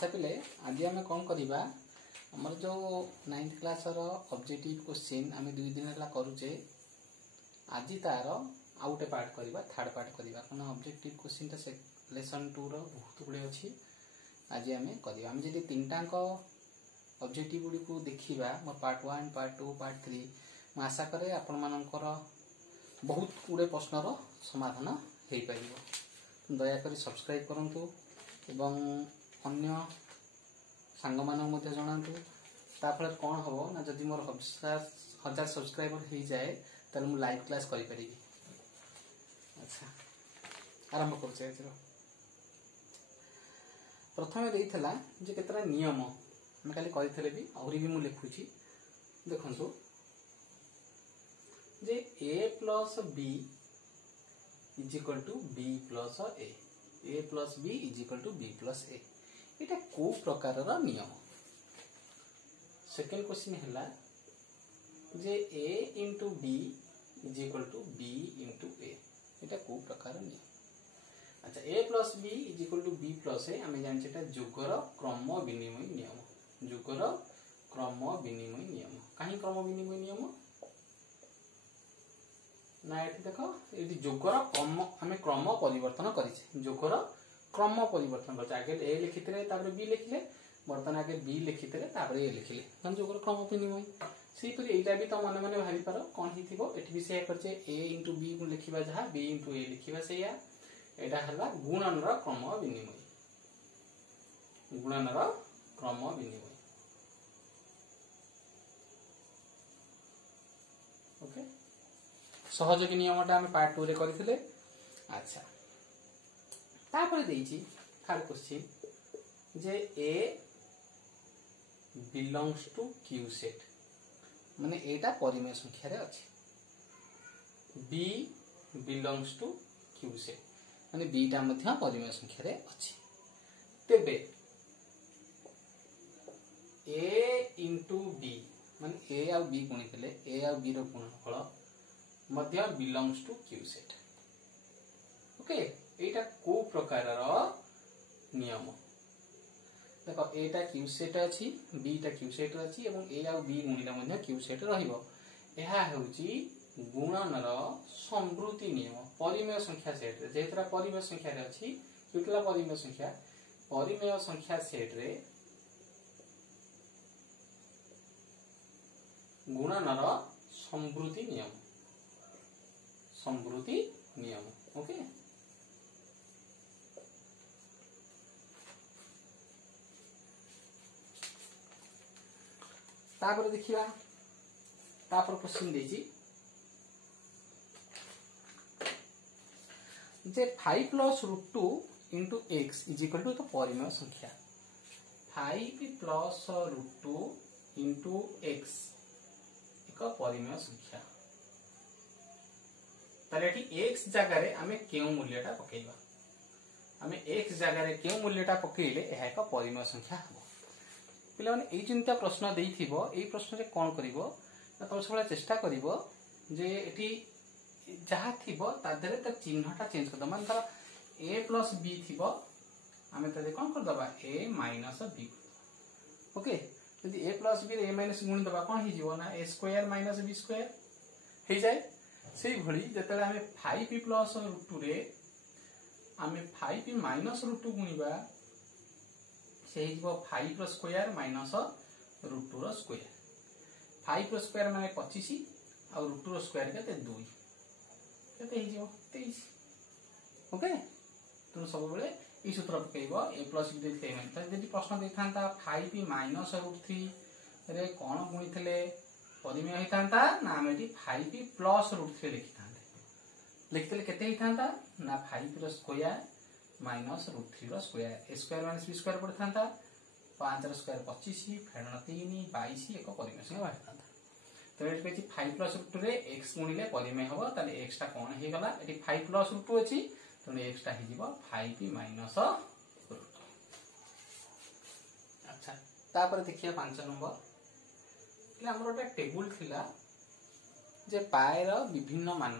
अच्छा पिले आज आम कौन करवा आमर जो 9th क्लास ऑब्जेक्टिव क्वेश्चन आम 2 दिन है करुचे आज तार आउ गोटे पार्ट करवा थर्ड पार्ट करवा कारण ऑब्जेक्टिव क्वेश्चन से लेसन 2 रो बहुत गुड़े अच्छी आज आम करवा आम जब 3टाक ऑब्जेक्टिव गुड़ी को देखा मोर पार्ट 1 पार्ट 2 पार्ट 3 मैं आशा करे आपण मानकर बहुत गुड़े प्रश्नर समाधान हो पार दयाकोरी सब्सक्राइब करूँ एवं अन्य सांग मानू जनातु ताफल कौन हम ना जदि मोर 1000 सब्सक्राइबर हो जाए तो मुझे लाइव क्लास करी। अच्छा आरंभ कर प्रथम देइथला जे केतरा नियम मैं खाली करिथले भी आहुरी भी मु लिखुची देखंतु जे a plus b is equal to b plus a plus b is equal to b plus a इटा को प्रकार नियम। सेकेंड क्वेश्चन है जे a into b is equal to b into a इटा को प्रकार नियम। अच्छा a plus b is equal to b plus a आम जाने जोगर क्रम विनिमय नियम जोगर क्रम विनिमय नियम कहीं क्रम विनिमय नियम ना ये देख ये जोगर क्रम आम क्रम परिवर्तन करें जोगर क्रम परिवर्तन कर आगे ए लिखी बी लिखिले बर्तमान आगे बी लिखी ए लिखिले जोगर क्रम विनिमय सेपरी यहीटा भी तो मन मन भावी पार कौन ये भी से करे ए इंटू बी को लिखा जहाँ बी इंटू ए लिखा से यहाँ है गुणन क्रम विनिमय गुणन क्रम विनिमय ओके सहयोगी नियमटा आम पार्ट 2 रे करथिले। अच्छा तापर देइछि थर्ड क्वेश्चन जे A belongs to Q set माने एटा परिमेय संख्या रे अछि B belongs to Q set माने बी टा मध्य परिमेय संख्या रे अछि तेबे ए इंटू बी माने ए आ बी गुणितले ए आ बी रो गुणनफल मध्य belongs to Q set okay एटा को प्रकार नियम देखो एटा क्यू सेट अछि बी टा क्यू सेट अछि एवं ए आ बी गुणिले मध्य क्यू सेट रहिबो एहा हेउची गुणनर समृद्धि नियम परिमेय संख्या सेट रे जेतरा परिमेय संख्या रे अछि केतला परिमेय संख्या सेट रे गुणनर समृद्धि नियम ओके तापर देखिबा तापर क्वेश्चन देजी जे 5 plus root 2 into x is equal to तो परिमेय संख्या 5 प्लस रूट 2 इंटू एक्स एक परिमेय संख्या ताले एक्स जगार आम क्यों मूल्यटा पकेबा आम एक्स जगार क्यों मूल्यटा पकेले यह एक परिमेय संख्या हम पिला माने एई चिंता प्रश्न देइथिबो एई प्रश्न रे कोन करिवो ना तुम सब चेष्टा करिवो जे एठी जहा थिबो ता देरे त चिन्हटा चेंज कर द मान तर a प्लस b थिबो आमे तदे कोन कर दबा a माइनस b ओके यदि a प्लस b रे a माइनस गुण दबा कोन हि जीवो ना a square minus b square हे जाय सेई भली जतले आमे 5 प्लस रूट 2 रे आमे 5 माइनस रूट 2 गुणिबा से 5 square minus root 2 square 5 square माने 25 और रूट 2 स्क्वायर के 2 केते हिजो 23 ओके तो सब बेले ई सूत्र पकेइबो a प्लस b देते हैं त यदि प्रश्न देखांता 5 माइनस रूट 3 रे कोन गुणितले परिमेय हितांता ना हम एटी 5 प्लस रूट 3 लिखितांते लिखतले केते हितांता ना 5 स्क्वायर माइनस रूट 3 स्क्वायर ए स्क्वायर माइनस बी स्क्वायर पड़ता 5 स्क्वायर 25 फेण 3 22 एक परिमेय संख्या बाहर तो ये कहछि 5 प्लस रूट 2 रे x गुणिले परिमेय हबो ताले x टा कोन हे गला एटी 5 प्लस रूट 2 अछि तो x टा हे जिवो 5 माइनस रूट 2। अच्छा तापर देखिया 5 नंबर कि हमर ओटा टेबल थिला जे पाए रो विभिन्न मान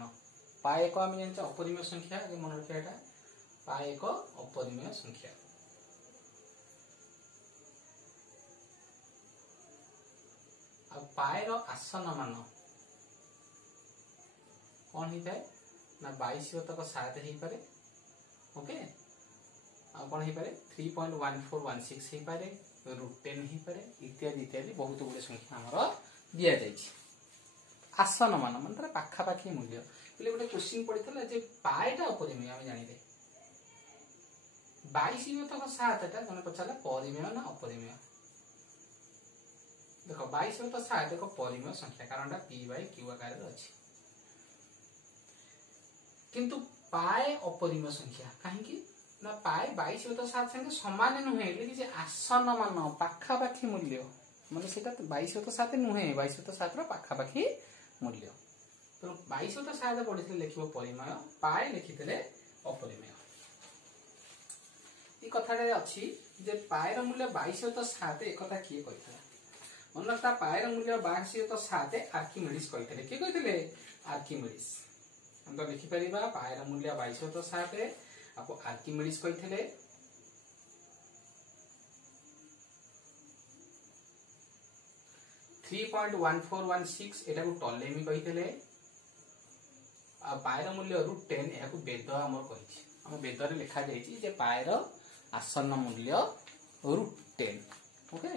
पाए को हम जानि अपरिमेय संख्या मन रखिया एटा पाए एक अपरिमेय संख्या पाए रो आसन मान कौन ही थाए ना 22/7 ही पारे। ओके आ कौन ही पारे 3.1416 ही पारे, √10 ही पारे, इत्यादि इत्यादि बहुत गुड़े संख्या हमर दिया जाइछि। आसन मान माने पाखा पाखी मूल्य बोले गोटे क्वेश्चन पड़ितला जे पाएटा अपरिमेय हम जानिले 22/7 टा जने पचाला परिमेय ना अपरिमेय। देखो 22/7 एक परिमेय संख्या कारण p/q आकार रे अछि, किंतु पाए अपरिमेय संख्या काहेकि ना पाए 22/7 संगे समान नुहे कि जे आसन मान पाखा पाखी मूल्य माने सेटा 22/7 नुहे 22/7 रो पाखा पाखी मूल्य। तो 22/7 पढ़िଥିଲେ लिखिबो परिमेय, पाए लिखिଥିଲେ अपरिमेय। ई कथारे अछि जे पाए रो मूल्य 22/7 एक कथा किए कहितला मन रखता। पाए रो मूल्य 22/7 आर्किमिडीज कहितले। के कहितले? आर्किमिडीज। हम तो लिखि परिबा पाए रो मूल्य 22/7 आपको आर्किमिडीज कहितले। (3.1416) एटा को टॉलेमी कहितले। आ पाए रो मूल्य √10 एहा को वेद हमर कहिछि। हम वेद रे लिखा जाइछि जे पाए रो आसन मूल्य √10। ओके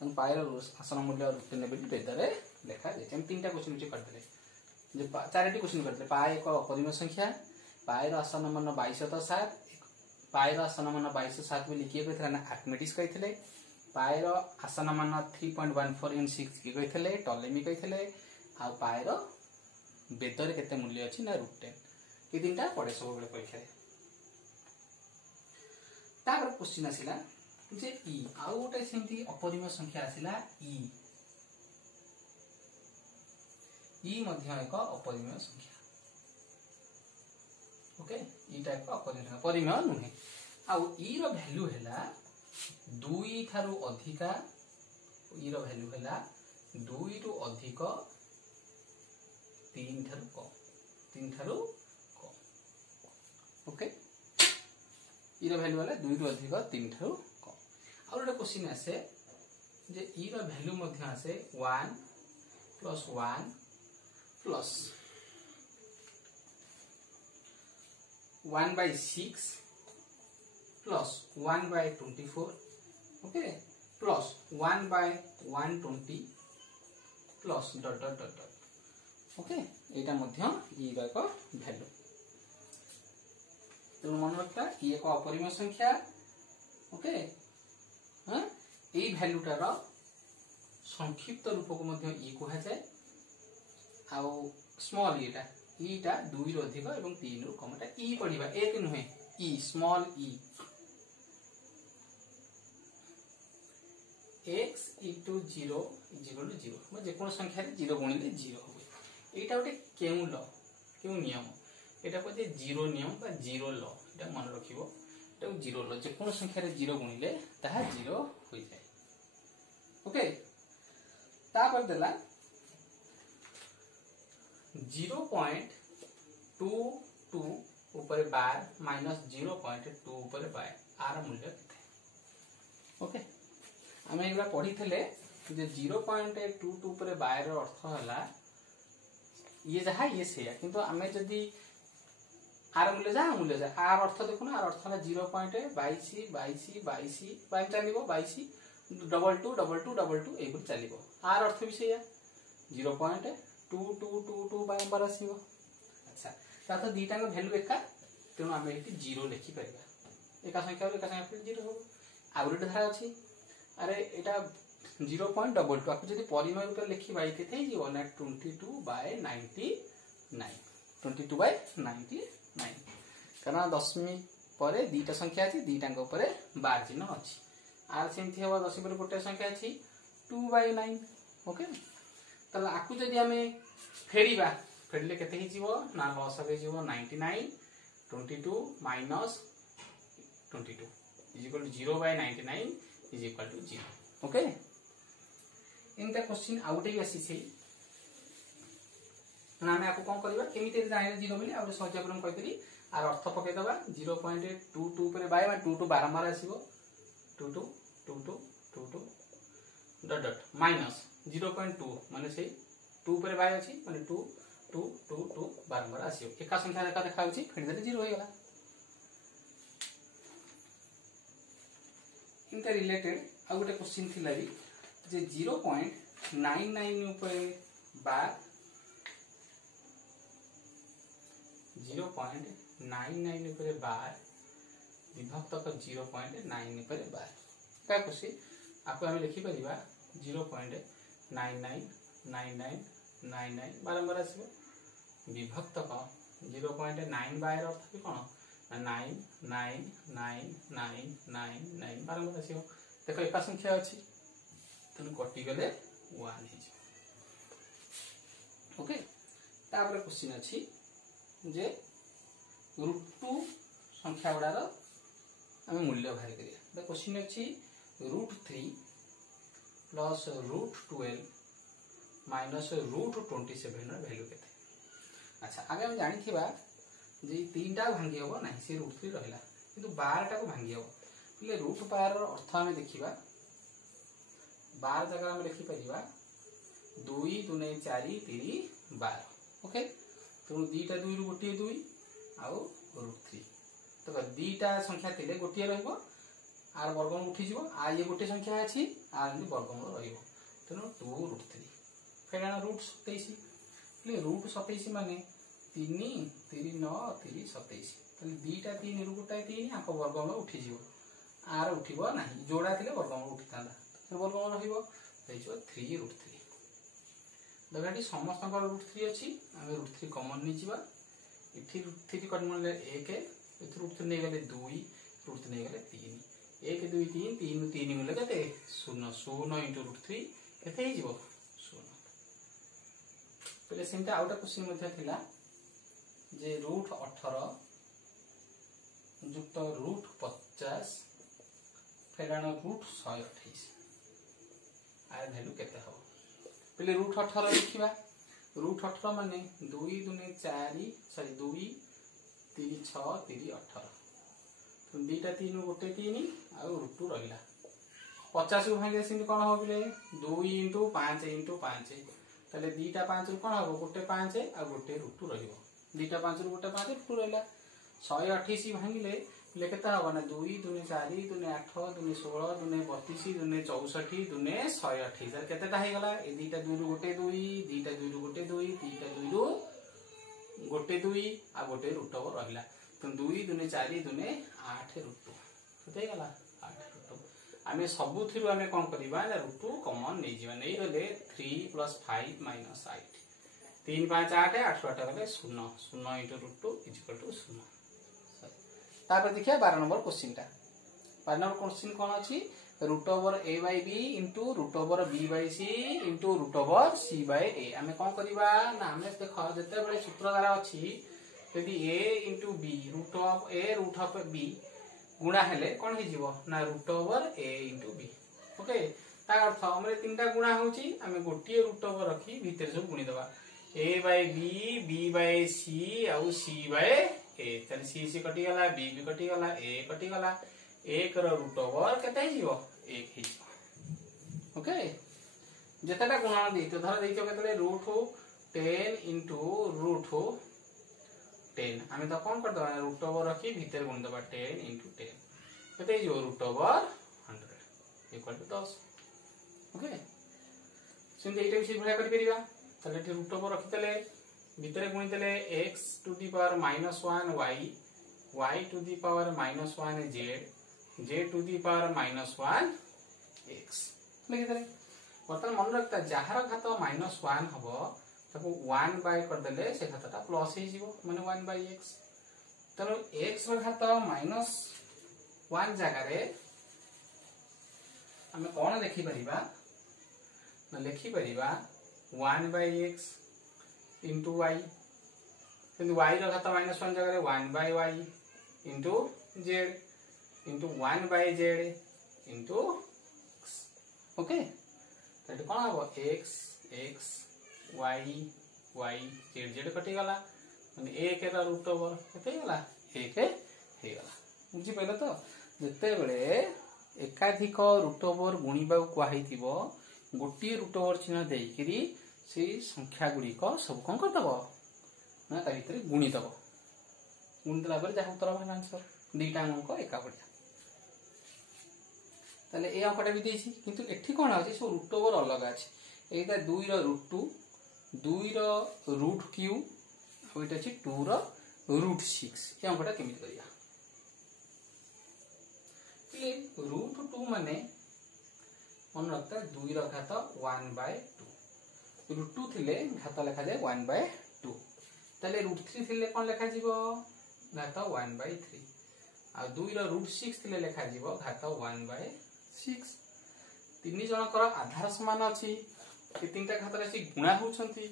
हम पाए रो आसन मूल्य √10 बेली वेद रे लिखा जाइछि। हम तीनटा क्वेश्चन जे करथले जे चारटी क्वेश्चन करथले। पाए एक अपरिमेय संख्या, पाए रो आसन मान 22/7, पाए रो आसन मान 22/7 बेली किए कहितला ना आर्किमिडीज कहितले। पाए रो आसन मान 3.1416 की कहितले टॉलेमी कहितले। आ पाए रो वेद रे केते मूल्य अछि ना √10। ई तीनटा पड़े सब बेले परीक्षा रे। तापर क्वेश्चन आसिला जे ई आउ गोटे सेमती अपरिमेय संख्या आसिला ई। ई मध्य एक अपरिमेय संख्या। ओके ईटा एक अपरिमेय परिमेय नुहे। आउ ई रो वैल्यू हैला 2 थारु अधिका, ई रो वैल्यू हैला 2 रु अधिक 3 थारु कम, 3 थारु कम। ओके ई रो वैल्यू हैला 2 रु अधिक 3 थारु कम। आ गोटे क्वेश्चन आसे जे ई रो वैल्यू मध्य आसे 1 + 1 + 1/6 + 1/24 okay plus 1/120 plus dot dot dot dot. Okay एटा मध्य ई रो एक वैल्यू। तो मन रखता ई एक अपरिमेय संख्या। ओके हां ई वैल्यूटार संक्षिप्त रूप को मध्य ई कहा जाए। आ स्मॉल ईटा 2 रु अधिक एवं 3 रु कम। एटा ई पढिबा एक नुहे ई स्मॉल ई x * 0 = 0 मैं जे कोन संख्या रे 0 गुणिले 0 होबे। एटा गोटे केउ ल केउ नियम एटा कहते 0 नियम बा 0 ल। एटा मन रखिबो एटा 0 ल जे कोन संख्या रे 0 गुणिले ताहा 0 होई जाय। ओके तापर देला 0.22 ऊपर 12 माइनस 0.2 ऊपर 12 आर मूल्य केते। ओके आमे एबा पढी थले जे 0.22 ऊपर 12 रो अर्थ हला ये जहा ये सेया, किंतु आमे जदी आर मूल्य जा आर अर्थ देखो ना। आर अर्थ हला 0.22 22 22 बाय चलिबो 22 22 22 22 एबो चलिबो। आर अर्थ भी सेया 0.2222 बाय नंबर आसीबो। अच्छा ता तो दीटा को वैल्यू एका तेनु आमे एटी 0 लिखि परबा। एका संख्या एका संख्या 0 हो। आ गोटे धारा अछि अरे एटा 0.22 आपको जदी परिमेय रूप लिखिबा केते ही जीवो ना 22/99 22/99 कारण दशमिक परे दीटा संख्या अछि दीटांग ऊपर 12 चिन्ह अछि। आर सेमथि हवा दशमिक पर गोटे संख्या अछि 2/9। ओके तला आकु जदी हमें फेरिले केते ही जीवो ना लॉस हो जीवो 99 22 माइनस 22 = 0/99 = 0। ओके इनका क्वेश्चन आउट ही आसी छै ना हमें आपको कोन करबा केमिते जाने 0 बोली आ सहज आपण कहतरी आर अर्थ पके दबा 0.22 ऊपर बाय 22 बारंबार आसीबो 22 22 22 डॉट डॉट माइनस 0.2 माने से 2 पर बाय अछि माने 2 2 2 2 बारंबार आसियो एका संख्या देखा होछि फेड देले 0 हो गेला इनका रिलेटेड आ गोटे क्वेश्चन थिला भी जे 0.99 ऊपर बार 0.99 ऊपर बार विभक्त 0.9 ऊपर बार का खुशी आपको हम लिखि परिबा 0.999999 बारंबार आसीबो विभक्त 0.9 बार अर्थ भी कोन 9999999 बारंबार आसीबो देखो एका संख्या अछि तनु कटि गले 1 हे ओके तापर क्वेश्चन अछि जे √2 संख्या गुडार आम मूल्य बाहर करिया द क्वेश्चन अछि √3 प्लस √12 माइनस √27 वैल्यू केते अच्छा आगे हम जानि थिबा जे तीनटा भांगी हबो नाही से √3 रहला किंतु 12 टा को भांगी हबो ले √12 रो अर्थ हम देखिबा 12 जगह हम लिखि परिबा 2 2 4 3 12 ओके तो दीटा 2 रु गोटे 2 आउ √3 तो दीटा संख्या थिले गोटे रहइबो आर वर्गमूल उठी जिवो आ ये गोटे संख्या अछि आर नि वर्गमूल रहिबो तनो 2√3 फेराना √27 ले √27 माने 3 3 9 3 27 तले दीटा 3 रु गोटे 3 आको वर्गमूल उठी जिवो आर उठिबो नाही जोड़ा थिले वर्गमूल उठितांदा तो वर्गमूल रहिबोदैछो 3√3 दगाटी समस्त √3 अछि आमे √3 कॉमन नि जिबा इथि √3 कॉमन ले 1 इथि √3 नै गले 2 √3 नै गले 3 1 2 3 3 3 मिले केते 0 0 * √3 केते ही जिवो 0 पहिले सेंटा आउटा क्वेश्चन मध्ये थिला जे √18 जुक्त √50 फेरानो √128 आय वैल्यू केते हो पहिले √18 लिखिबा √18 माने 2 2 4 सॉरी 2 3 6 3 18 तो दीटा 3 गोटे 3 आ √2 रहिला 50 को भागे सिंह कोन हो बिले 2 * 5 * 5 तले दीटा 5 रु कोन हो गोटे 5 आ गोटे √2 रहिबो दीटा 5 रु गोटे 5 √2 रहिला 128 भांगिले ले केता हो ना 2 2 4 2 8 2 16 2 32 2 64 2 128 केतेटा हे गला ए दीटा 2 रु गोटे 2 दीटा 2 रु गोटे 2 दीटा 2 रु गोटे 2 आ गोटे √2 रहिला तो 2 2 4 2 8 √2 केते गला 8 √2 आमे सबु थिरु आमे कोन करिबा ना √2 कॉमन नै जिबा नै गले 3 + 5 - 8 3 5 8 8 8 गले 0 0 * √2 = 0 तापर देखिया 12 नंबर क्वेश्चन टा 12 नंबर क्वेश्चन कोन अछि √a/b * √b/c * √c/a हमें कोन करबा ना हमें देखो जते बेले सूत्र द्वारा अछि यदि a * b √a√b गुणा हेले कोन हि जीवो ना √a * b ओके ता अर्थ हमरे तीनटा गुणा होची हमें गोटिए √a रखी भीतर सब गुणी देबा a/b b/c आउ c/a तले c से कटि गला b भी कटि गला a कटि गला 1 रो √a केते जीवो 1 ही ओके जेतेटा गुणन देई तो धर देइछो केतले √10 * √10 हमें तो कोन कर दबा √a रखी भीतर गुण दबा 10 * 10 केते जीवो √100 = 10 ओके सिंधे एटा भी भलिया करि परिबा तले √a रखितले भीतर गुणी देले x to the power -1 y y to the power -1 z z to the power -1 x लिखि देले वर्तमान मन रखता जहार घात -1 हबो ताको 1 बाय कर देले से घातटा प्लस हे जीवो माने 1/x तनो x रो घात -1 जगह रे हमें कोन लिखि परिबा न लिखि परिबा 1/x into y किंतु y रो घात -1 जगह रे 1/y into z into 1/z into x okay तो कोन हबो x x y y z z कटि गला माने 1 रो √a केते गला 1 हे गला बुझि पइलो तो जते बेले एकाधिक √a गुणीबा को हाइतिबो गोटे रूट ओवर चिन्ह देकरी से संख्या गुड़िक सब कौन करदब ना ता भितर गुणीदब गुणीदेला जहाँ उत्तर बाहर आंसर दुईटा अंक एका भलिया ताले ए अंकटा भी देछि किंतु एठी कोन अछि सब रूट ओवर अलग अछि एटा 2 रो रूट 2 2 रो रूट क्यू और एटा अछि 2 रो रूट 6 ए अंकटा केमिति करिया ये रूट 2 माने मन रखता 2 रो घात 1/2 रूट 2 थिले घात लिखा जाय 1/2 ताले रूट 3 थिले कोन लिखा जीवो घात 1/3 आ 2 रो रूट 6 थिले लिखा जीवो घात 1/6 तीन जनकर आधार समान अछि ए तीनटा घात राशि गुणा होउछंती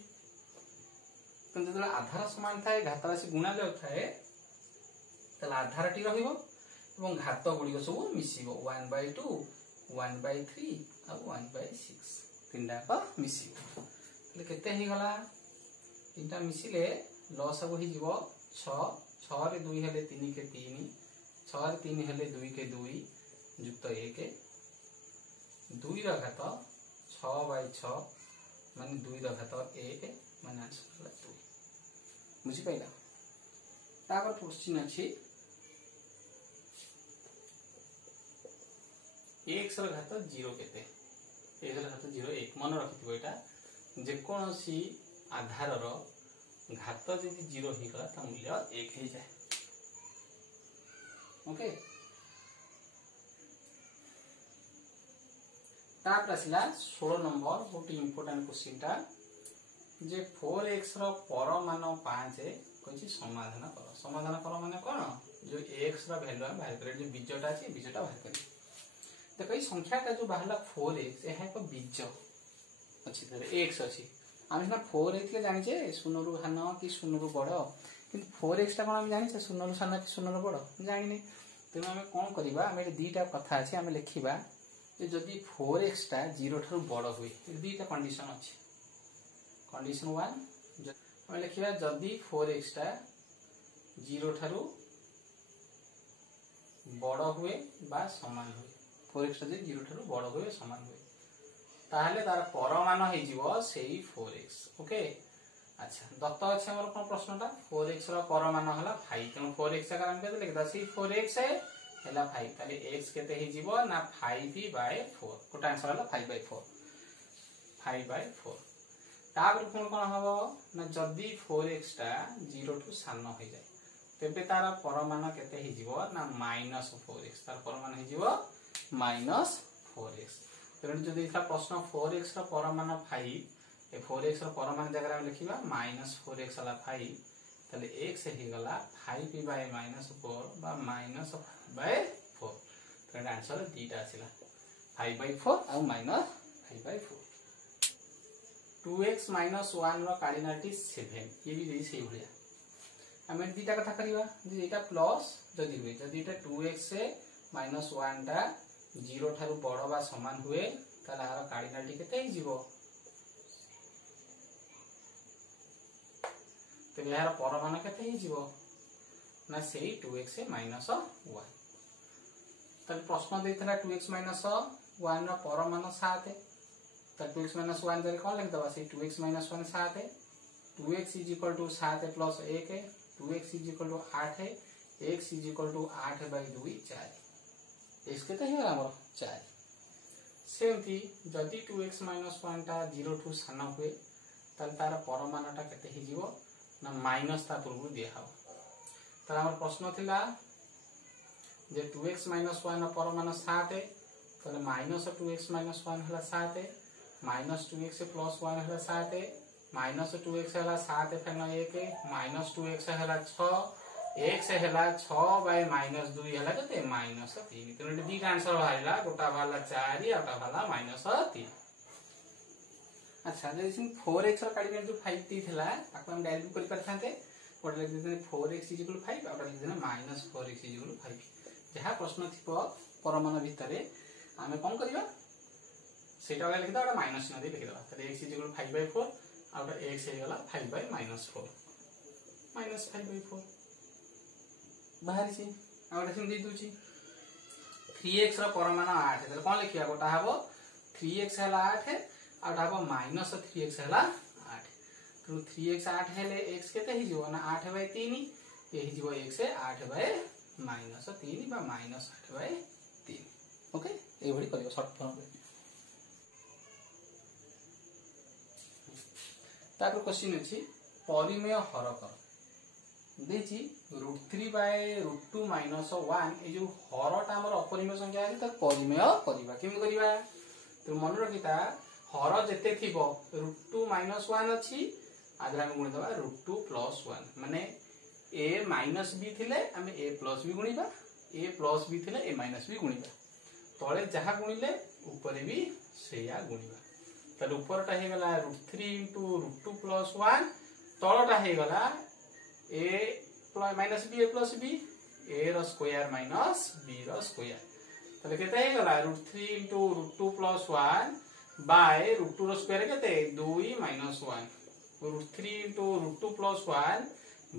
तो जदि आधार समान थाए घात राशि गुणा जाउ थाए तला आधार टी रहिबो एवं घात गुडी सब मिसिबो 1/2 1/3 और 1/6 तीनटा का मिसिबो ले केते हे गला तीनटा मिसिले लॉस सब ही जीवो 6 6 रे 2 हेले 3 के 3 6 रे 3 हेले 2 के 2 युक्त 1 2 रो घात 6/6 माने 2 रो घात 1 माने आंसर होला 2 बुझी पाइला तापर क्वेश्चन अछि x रो घात 0 केते x रो घात 0 1 मन रखिथिबो एटा जे कोनोसी आधार रो घात जदि 0 ही गला त मूल्य 1 हे जाय ओके तापर आसला 16 नंबर गोटे इंपोर्टेंट क्वेश्चन टा जे 4x रो पर मान 5 कछि समाधान कर माने कोन जो x रो वैल्यू हम बाहर करे जे बीजटा अछि बीजटा बाहर करे देखो ई संख्या का जो बाहरला 4x एहा को बीज अछि तरे x अछि हम ना 4x ले जानि जे शून्य रु घन कि शून्य रु बड़ किंतु 4x टा कोन हम जानि जे शून्य रु सान कि शून्य रु बड़ जानि नै तेनो हम कोन करबा हम दीटा कथा अछि हम लिखिबा जे जदि 4x टा 0 थारु बड़ होई दीटा कंडीशन अछि कंडीशन 1 हम लिखिबा जदि 4x टा 0 थारु बड़ हुए बा समान हुए 4x टा 0 थारु बड़ हुए समान हुए ताहले तार परमान हे जीवो सेही 4x ओके अच्छा दत्त अछि हमर कोन प्रश्नटा 4x रो परमान हला 5 तेनो 4x का हम केते लिखदा सी 4x हैला 5 ताले x केते हे जीवो ना 5/4 कोटा आंसर हला 5/4 5/4 तापर कोन कोन हबो ना जदी 4x टा 0 टू सान हो जाय तेबे तार परमान केते हे जीवो ना -4x तार परमान हे जीवो -4x तेणु जदि इथा प्रश्न 4x रो परमान 5 ए 4x रो परमान जगह हम लिखिबा -4x वाला 5 तले x हे गला 5 by -4 बा -5/4 तेणु आंसर दीटा आसिला 5/4 आ -5/4 2x - 1 रो कार्डिनलिटी 7 ये भी देई सेही भलिया हम दीटा कथा करिवा जे एटा प्लस जदि हुए जदि एटा 2x से -1 टा 0 थारु बड़ बा समान हुए ताला हार कार्डिनलिटी केते ही जीवो तो यार परमान केते ही जीवो ना सेही 2x से -1 तब प्रश्न देथला 2x - 1 रो परमान 7 त 2x - 1 जरे कोन लिख दबा से 2x - 1 7 है 2x = 7 + 1 है 2x = 8 है x = 8/2 4 x केते हे हमर 4 सेमती जदि 2x - 1 टा 0 टू सान हुए तल तार परमानटा केते हे जीवो ना माइनस ता पूर्व दिया हो त हमर प्रश्न थिला जे 2x - 1 रो परमान 7 है तले -2x - 1 हला 7 है -2x + 1 हला 7 है -2x हला 7 फेन 1 है -2x हला 6 x हला 6/-2 हला केते -3 तेनो दी आंसर बाहरला गोटा वाला 4 आ गोटा वाला -3 अच्छा जैसे 4x रो कार्डिनल जो 5 ती थिला ताको हम डायरेक्ट कर परथांते कोड लिख देते 4x = 5 आ लिख देना -4x = 5 जहा प्रश्न थिपो परमान भितरे आमे कोन करिवा सेटा वाला लिख दा माइनस चिन्ह दे लिख दबा त x = 5/4 आ x हे गला 5/-4 -5/4 बाहर छी आ सिम दे दूची 3x रो परमान 8 त कोन लिखिया गोटा हबो 3x है 8 आउटा हम माइनस 3x है 8 तेणु 3x 8 हेले x केते ही जीवो ना 8/3 ये ही जीवो x 8/-3 बा -8/3 ओके ए भली करियो शॉर्ट फॉर्म रे तापर क्वेश्चन अछि परिमेय हरकर देछि √3/√2 - 1 ए जो हरटा हमर अपरिमेय संख्या है त परिमेय करबा केम करबा तो मन रखिता हर जेते थिबो √2 - 1 अछि आदरा हम गुणी दबा √2 + 1 माने a - b थिले हमें a + b गुणीबा a + b थिले a - b गुणीबा तळे जहा गुणीले ऊपर भी सेया गुणीबा तले ऊपरटा हे गला √3 * √2 + 1 तळटा हे गला a - b a + b a रो स्क्वायर माइनस b रो स्क्वायर तले केते हे गला √3 * √2 + 1 बाय √2 रो स्क्वायर केते 2 - 1 √3 * √2 + 1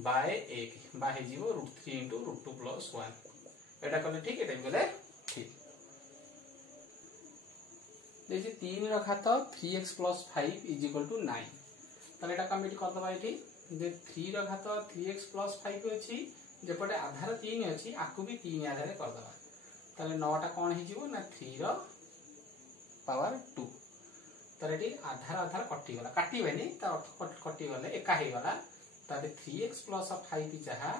बाय 1 बाहे जीवो √3 * √2 + 1 एटा कले ठीक एटा गले ठीक देखि 3 रो घात 3x + 5 = 9 तले एटा कमिट कर दबा एठी जे 3 रो घात 3x + 5 अछि जेपटे आधार 3 अछि आकु भी 3 आधार कर दबा तले 9 टा कोन हे जीवो ना 3 रो पावर 2 तले एठी आधार आधार कटि गला काटि बेनी त अर्थ कटि गले एका हे गला तले 3x + 5 जहा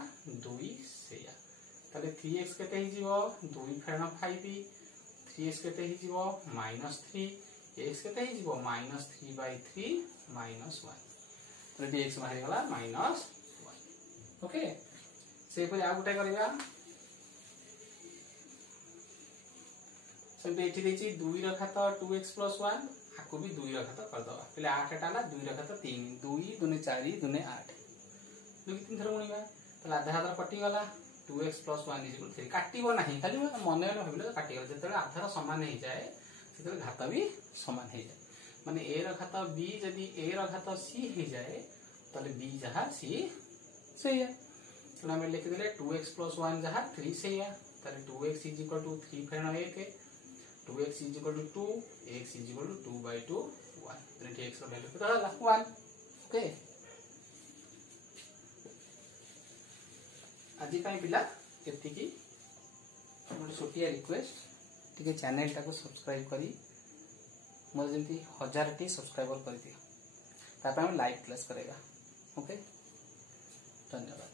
2 सेया तले 3x केते हे जीवो 2 फेण 5 3x केते ही जीवो -3 x केते ही जीवो -3/3 -1 तो dx बाहर गला -1 ओके से पर आ गुटे करबा से बेठी देची 2 रो घात 2x + 1 आको भी 2 रो घात कर दबा पहले 8 टा ना 2 रो घात 3 2 2 4 2 8 2 3 थर गुणीबा तो आधा आधा कटि गला 2x + 1 = 3 काटिबो नाही खाली मन मन भाबिले काटि गला जेतले आधार समान हे जाए सेतले घात भी समान हे जाए माने a रो घात b यदि a रो घात c हे जाए तले b जहा c सेया तो हम लिख देले 2x + 1 जहा 3 सेया तले 2x = 3 फेण 1 2x = 2 x = 2/2 1 तले x रो वैल्यू तो हला 1 ओके आज पिला एतिकी मोर छोटिया रिक्वेस्ट टिके चैनल टाको सब्सक्राइब करी मोर जंती 1000 टी सब्सक्राइबर कर दियो तापर हम लाइक प्लस करेगा ओके धन्यवाद।